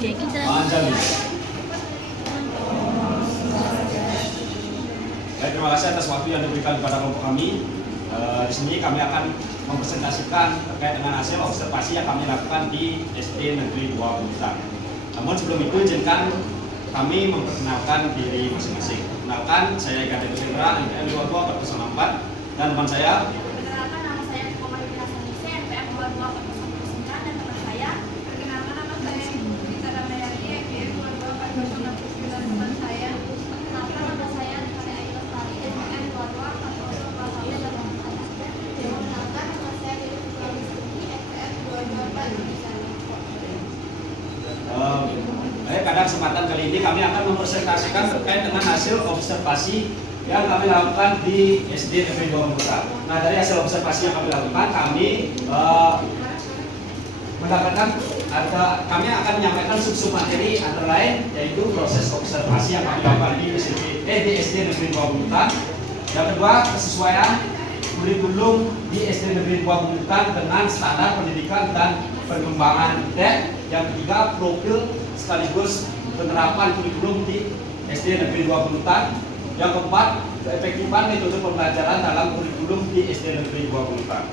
media kita. Anjali. Baik, terima kasih atas waktu yang diberikan kepada kelompok kami. Di sini kami akan mempresentasikan terkait dengan hasil observasi yang kami lakukan di SD Negeri 2 Buntang. Namun sebelum itu izinkan kami memperkenalkan diri masing-masing. Perkenalkan, saya Eka Dewi Sendra, NPM 22404, dan teman saya. Perkenalkan, nama saya Komoditi Hasanisi, NPM 22409, dan teman saya. Perkenalkan, nama saya Rita Ramayani, NPM 22409, dan teman saya. Perkenalkan, nama saya Rita Ayu Lestari, NPM 22409, dan teman saya. Perkenalkan, nama saya Dewi Suprabistri, NPM 22409. Baik, pada kesempatan kali ini kami akan mempresentasikan terkait dengan hasil observasi yang kami lakukan di SD Negeri 2 Buntang. Nah, dari hasil observasi yang kami lakukan, kami mendapatkan kami akan menyampaikan sub materi antara lain yaitu proses observasi yang kami lakukan di SD Negeri 2 Buntang. Yang kedua, kesesuaian kurikulum di SD Negeri 2 Buntang dengan standar pendidikan dan perkembangan TEK. Yang ketiga, profil sekaligus penerapan kurikulum di SD Negeri 2 Buntang. Yang keempat, keefektifan metode pembelajaran dalam kurikulum di SD Negeri 2 Buntang.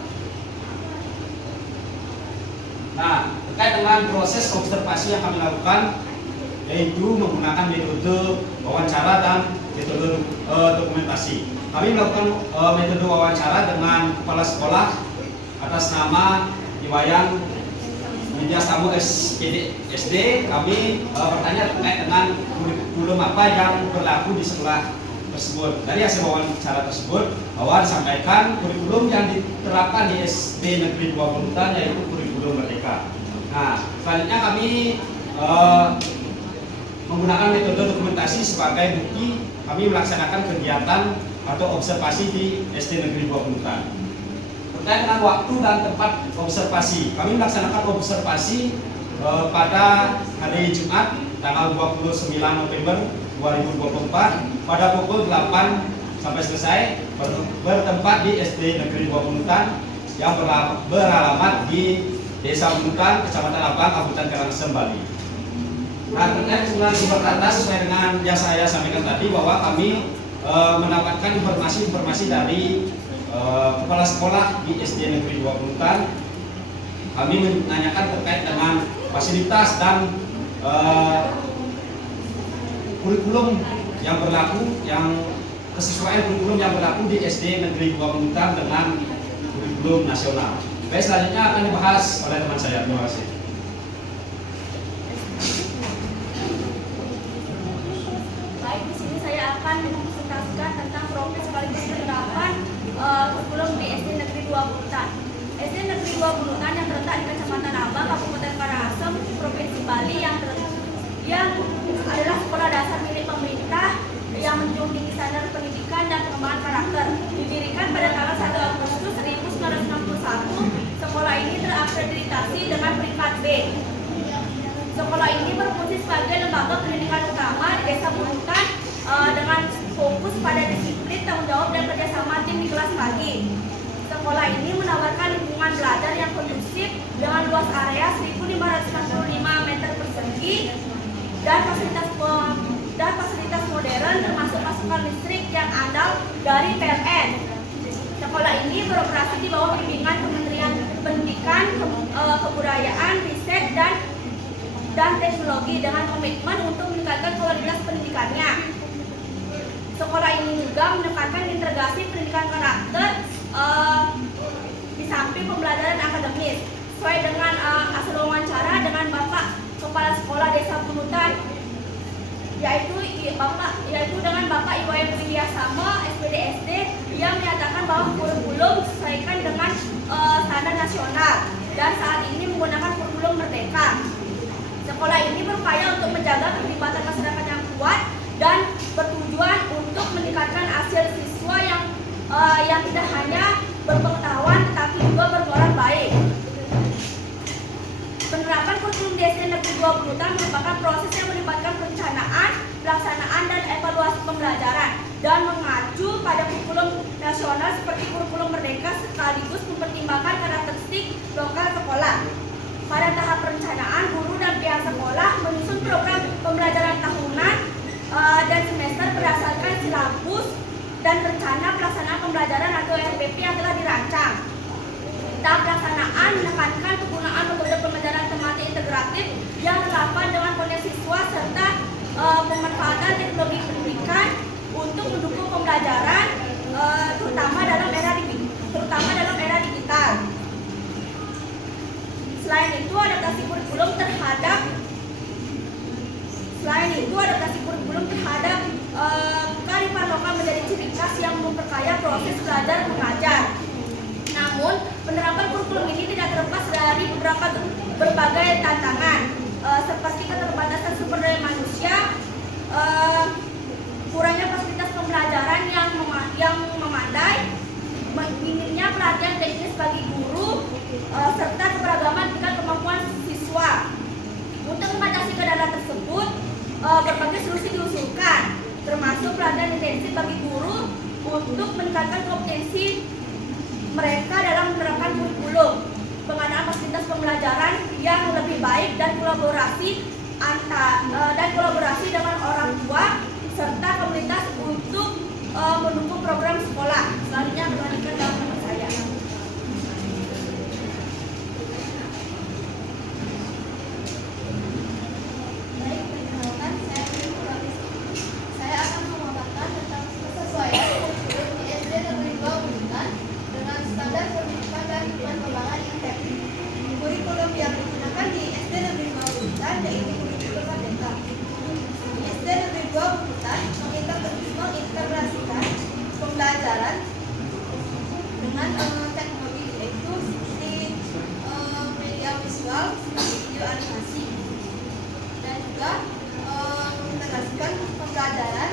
Nah, terkait dengan proses observasi yang kami lakukan, yaitu menggunakan metode wawancara dan metode dokumentasi. Kami melakukan metode wawancara dengan kepala sekolah atas nama Iwayan Widya Tamu SD. Kami bertanya terkait dengan kurikulum apa yang berlaku di sekolah tersebut. Dari hasil wawancara tersebut bahwa disampaikan kurikulum yang diterapkan di SD Negeri 2 Buntang yaitu kurikulum Merdeka. Nah, selanjutnya kami menggunakan metode dokumentasi sebagai bukti kami melaksanakan kegiatan atau observasi di SD Negeri 2 Buntang. Terkait dengan waktu dan tempat observasi, kami melaksanakan observasi pada hari Jumat tanggal 29 November 2024 pada pukul 8 sampai selesai bertempat di SD Negeri 2 Buntang yang beralamat di Desa Buntang, Kecamatan Abang, Kabupaten Karangsem, Bali. Nah, terkait dengan sumber data sesuai dengan yang saya sampaikan tadi bahwa kami mendapatkan informasi dari kepala sekolah di SD Negeri 2 Buntang. Kami menanyakan terkait dengan fasilitas dan kurikulum yang berlaku, kesesuaian kurikulum yang berlaku di SD Negeri 2 Buntang dengan kurikulum nasional. Baik, selanjutnya akan dibahas oleh teman saya. Terima kasih. Baik, di sini saya akan mempresentasikan tentang profil sekaligus penerapan kurikulum di SD Negeri 2 Buntang. SD Negeri 2 Buntang yang terletak di Kecamatan Abang, Kabupaten Karangasem, Provinsi Bali yang adalah sekolah dasar milik pemerintah yang menjunjung tinggi standar pendidikan dan pengembangan karakter. Didirikan pada tanggal 1 Agustus 1961, sekolah ini terakreditasi dengan peringkat B. Sekolah ini berfungsi sebagai lembaga pendidikan utama di Desa Buntang dengan fokus pada disiplin, tanggung jawab, dan kerjasama tim di kelas pagi. Sekolah ini menawarkan lingkungan belajar yang kondusif dengan luas area 1.565 meter persegi dan fasilitas modern termasuk pasokan listrik yang andal dari PLN. Sekolah ini beroperasi di bawah bimbingan Kementerian Pendidikan, Kebudayaan, Riset, dan Teknologi dengan komitmen untuk meningkatkan kualitas pendidikannya. Sekolah ini juga menekankan integrasi pendidikan karakter di samping pembelajaran akademis. Sesuai dengan hasil wawancara dengan Bapak Kepala Sekolah Desa Buntang, yaitu dengan Bapak Iwayan Widya Sama, SPD, yang menyatakan bahwa kurikulum disesuaikan dengan standar nasional dan saat ini menggunakan kurikulum Merdeka. Sekolah ini berupaya untuk menjaga keterlibatan masyarakat yang kuat dan bertujuan untuk meningkatkan hasil siswa yang tidak hanya berpengetahuan tetapi juga bermoral baik. Penerapan kurikulum di SD Negeri 2 Buntang merupakan proses yang melibatkan perencanaan, pelaksanaan, dan evaluasi pembelajaran dan mengacu pada kurikulum nasional seperti kurikulum Merdeka sekaligus mempertimbangkan karakteristik lokal sekolah. Pada tahap perencanaan, guru dan pihak sekolah menyusun program pembelajaran tahunan dan semester berdasarkan silabus dan rencana pelaksanaan pembelajaran atau RPP yang telah dirancang. Tahap pelaksanaan menekankan penggunaan metode pembelajaran tematik integratif yang relevan dengan kondisi siswa serta pemanfaatan teknologi pendidikan untuk mendukung pembelajaran terutama dalam era digital. Selain itu, adaptasi kurikulum terhadap kearifan lokal menjadi ciri khas yang memperkaya proses belajar mengajar. Namun, penerapan kurikulum ini tidak terlepas dari berbagai tantangan seperti keterbatasan sumber daya manusia, kurangnya fasilitas pembelajaran yang memadai, minimnya pelatihan teknis bagi guru, serta keberagaman tingkat kemampuan siswa. Untuk mengatasi kendala tersebut, berbagai solusi diusulkan, termasuk pelatihan intensif bagi guru untuk meningkatkan kompetensi mereka dalam menerapkan kurikulum, pengadaan fasilitas pembelajaran yang lebih baik dan kolaborasi dengan orang tua serta komunitas untuk mendukung program sekolah. Selanjutnya melanjutkan dalam menurut saya. Baik, perkenalkan, saya akan memaparkan tentang kesesuaian kurikulum di SD Negeri 2 Bunutan dengan standar pendidikan dan perkembangan IPTEK. Kurikulum yang digunakan di SD Negeri 2 Bunutan yaitu kurikulum Merdeka. Di SD Negeri 2 Bunutan mengintegrasikan pembelajaran dengan teknologi yaitu seperti media visual, video animasi, dan juga mengintegrasikan pembelajaran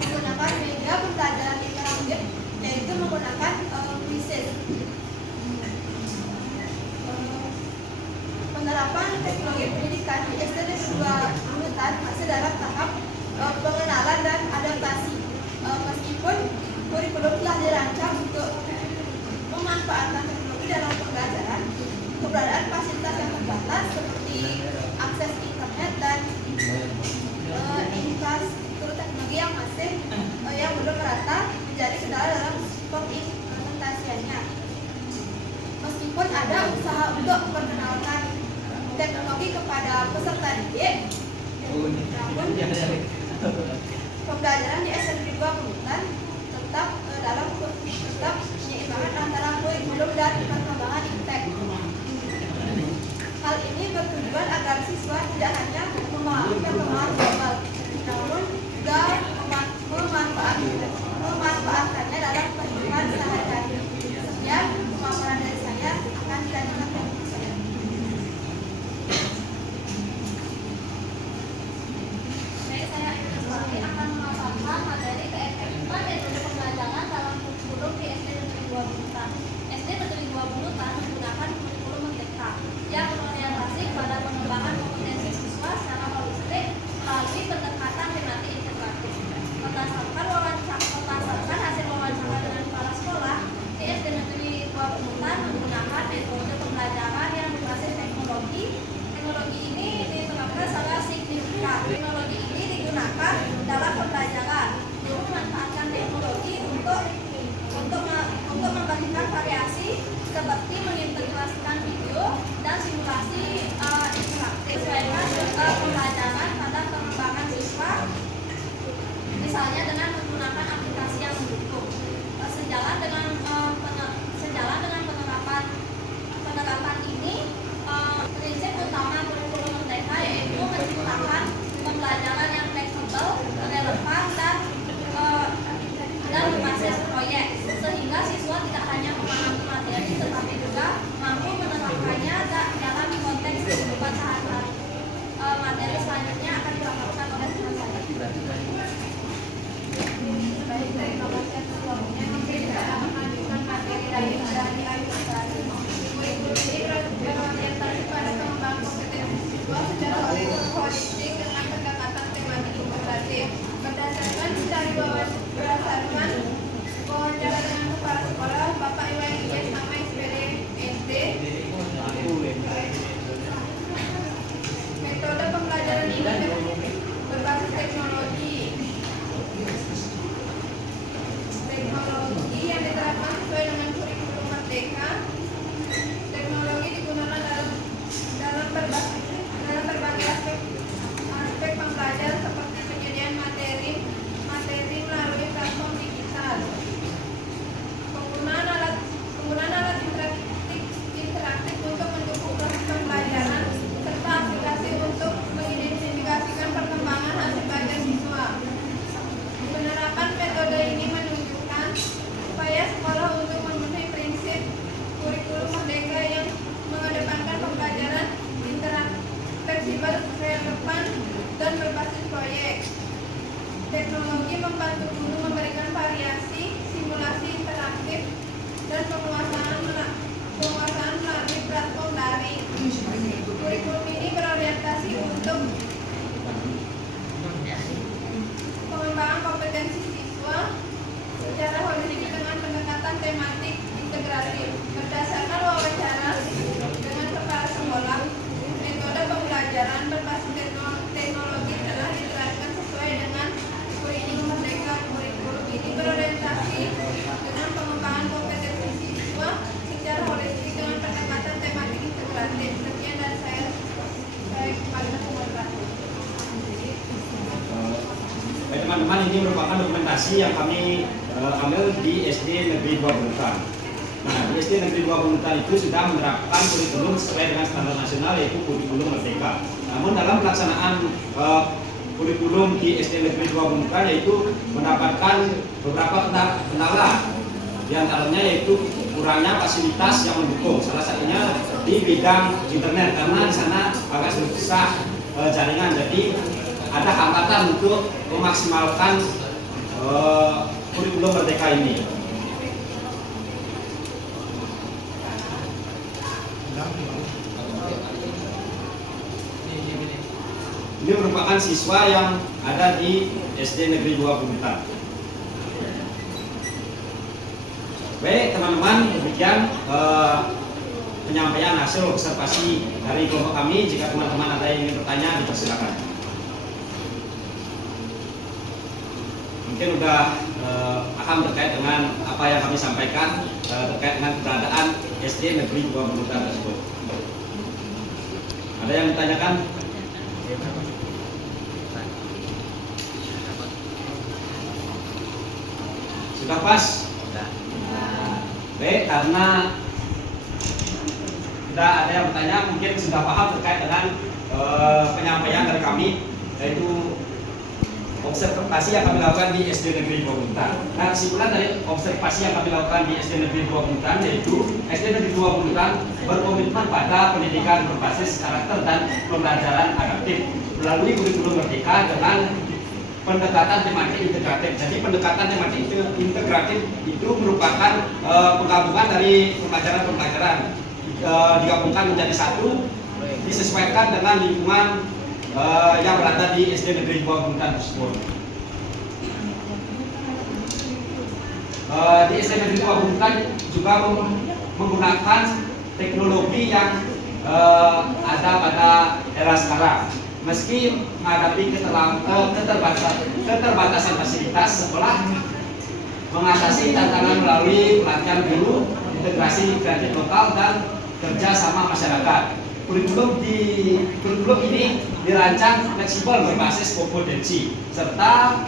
menggunakan media pembelajaran interaktif yaitu menggunakan quizzes. Penerapan teknologi pendidikan di SD Negeri 2 Bunutan masih dalam tahap pengenalan dan adaptasi. Meskipun kurikulum telah dirancang untuk memanfaatkan teknologi dalam pembelajaran, keberadaan fasilitas yang terbatas seperti akses internet dan infrastruktur teknologi yang belum merata menjadi kendala dalam pengimplementasiannya. Meskipun ada usaha untuk memperkenalkan teknologi kepada peserta didik, namun pembelajaran di SD Negeri 2 Bunutan tetap menyeimbangkan antara kurikulum dan perkembangan IPTEK. Hal ini bertujuan agar siswa tidak hanya memahami perkembangan global, namun juga memanfaatkannya dalam kehidupan sehari-hari. Sekian pemaparan dari saya, akan dilanjutkan dari saya. Saya akan memaparkan materi keefektifan metode pembelajaran dalam kurikulum di SD Negeri 2 Bunutan. SD Negeri 2 Bunutan menggunakan kurikulum Merdeka yang berorientasi pada pengembangan kompetensi siswa secara holistik melalui pendekatan tematik integratif. Berdasarkan hasil wawancara dengan kepala sekolah, di SD Negeri 2 Bunutan menggunakan metode pembelajaran yang berbasis teknologi. Teknologi ini diterapkan secara signifikan. Teknologi ini digunakan dalam pembelajaran. Guru memanfaatkan teknologi untuk membagikan variasi seperti mengintegrasikan video dan simulasi interaktif. Sesuaikan pembelajaran pada pengembangan siswa, misalnya dengan menggunakan aplikasi yang mendukung. Sejalan dengan penerapan ini, prinsip utama kurikulum Merdeka yaitu menciptakan pembelajaran yang fleksibel, relevan, dan berbasis proyek, sehingga siswa tidak hanya memahami materi tetapi juga mampu menerapkannya dalam konteks kehidupan sehari-hari. Materi selanjutnya akan dilakukan oleh teman saya. Baik, terima kasih. teman-teman, ini merupakan dokumentasi yang kami ambil di SD Negeri 2 Bunutan. Nah, di SD Negeri 2 Bunutan itu sudah menerapkan kurikulum sesuai dengan standar nasional, yaitu kurikulum Merdeka. Namun dalam pelaksanaan kurikulum di SD Negeri 2 Bunutan yaitu mendapatkan beberapa kendala, di antaranya yaitu kurangnya fasilitas yang mendukung. Salah satunya di bidang internet, karena di sana agak susah jaringan, jadi ada hambatan untuk memaksimalkan kurikulum Merdeka ini. Ini merupakan siswa yang ada di SD Negeri 2 Bunutan. Baik teman-teman, demikian penyampaian hasil observasi dari kelompok kami. Jika teman-teman ada yang ingin bertanya, dipersilakan. Mungkin sudah paham terkait dengan apa yang kami sampaikan terkait dengan keberadaan SD Negeri 2 Bunutan tersebut. Ada yang ditanyakan? Sudah pas? Baik, karena tidak ada yang bertanya, mungkin sudah paham terkait dengan penyampaian dari kami, yaitu observasi yang kami lakukan di SD Negeri 2 Bunutan. Nah, kesimpulan dari observasi yang kami lakukan di SD Negeri 2 Bunutan yaitu SD Negeri 2 Bunutan berkomitmen pada pendidikan berbasis karakter dan pembelajaran adaptif melalui kurikulum Merdeka dengan pendekatan tematik integratif. Jadi pendekatan tematik integratif itu merupakan penggabungan dari pembelajaran-pembelajaran digabungkan menjadi satu, disesuaikan dengan lingkungan yang berada di SD Negeri 2 Bunutan tersebut. Di SD Negeri 2 Bunutan juga menggunakan teknologi yang ada pada era sekarang. Meski menghadapi keterbatasan fasilitas, setelah mengatasi tantangan melalui pelatihan guru, integrasi kreatif lokal, dan kerja sama masyarakat. Kurikulum ini dirancang fleksibel berbasis kompetensi serta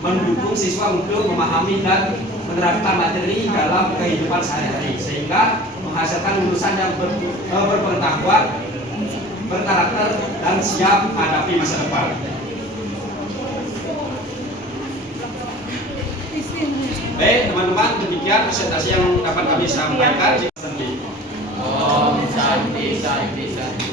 mendukung siswa untuk memahami dan menerapkan materi dalam kehidupan sehari-hari sehingga menghasilkan lulusan yang berpengetahuan, berkarakter, dan siap menghadapi masa depan. Baik teman-teman, demikian presentasi yang dapat kami sampaikan. Om Santi Santi Santi.